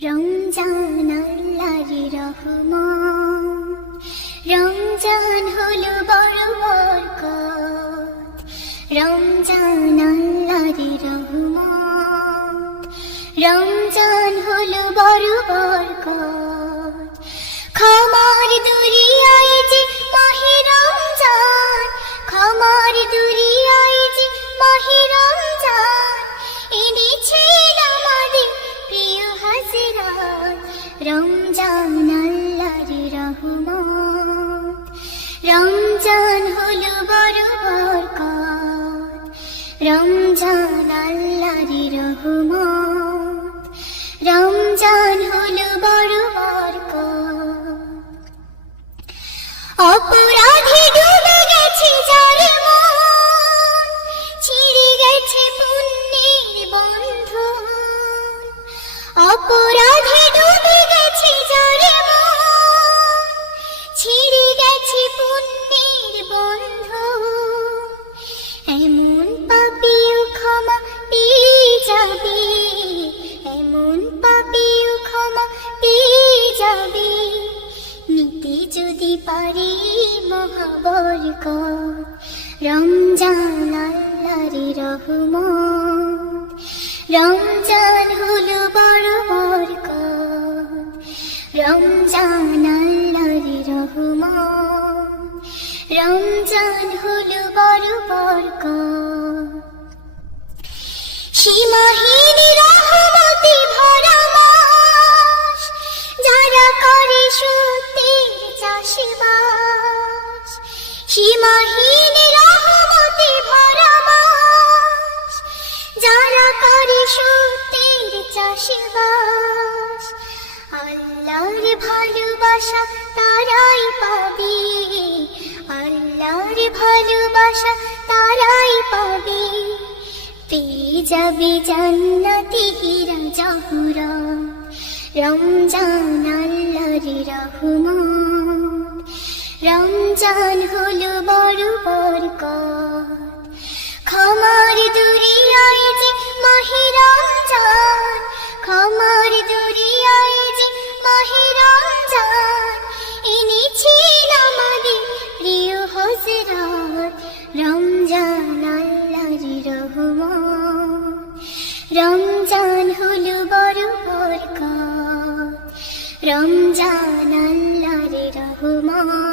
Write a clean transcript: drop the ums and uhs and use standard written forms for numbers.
রমজান আল্লাহর রহমত, রমজান হলো বড় বরকত। রমজান আল্লাহর রহমত, রমজান হলো বড় বরকত। ক্ষমার দুনিয়ায় যে মাহে রমজান, ক্ষমার দুনিয়ায় যে মাহে রমজান এনেছেন আমাদের প্রিয় হাজরাত। রমজান আল্লাহর রহমত, রমজান হলো বড় বরকত। রমজান আল্লাহর রহমত, রমজান হলো বড় বরকত। অপরাধে ডুবে গেছে যার মন, ছিঁড়ে গেছে পুণ্যের বন্ধন। অপরাধে ডুবে গেছে যার মন, ছিঁড়ে গেছে পুণ্যের বন্ধন। এমন পাপীও ক্ষমা পেয়ে যাবে, এমন পাপীও ক্ষমা পেয়ে যাবে, নিতে যদি পারে মহাবরকত। রমজান আল্লাহর রহমত, রমজান হলো বড় বরকত। রমজান আল্লাহর রহমত, রমজান হলো বড় বরকত। সীমাহীন রহমতে ভরা মাস, যারা করে সত্যের চাষবাস। সীমাহীন রহমতে ভরা মাস, যারা করে সত্যের চাষবাস। আল্লাহর ভালোবাসা তারাই পাবে, আল্লাহর ভালোবাসা তারাই পাবে, পেয়ে যাবে জান্নাতে হীরা জহরত। রমজান আল্লাহর রহমত, রমজান হলো বড় বরকত। ক্ষমার দুনিয়ায় যে মাহে রমজান, ক্ষমার দুনিয়ায় যে মাহে রমজান এনেছেন আমাদের প্রিয় হযরত। রমজান আল্লাহর রহমত, রমজান হলো বড় বরকত। রমজান আল্লাহর রহমত,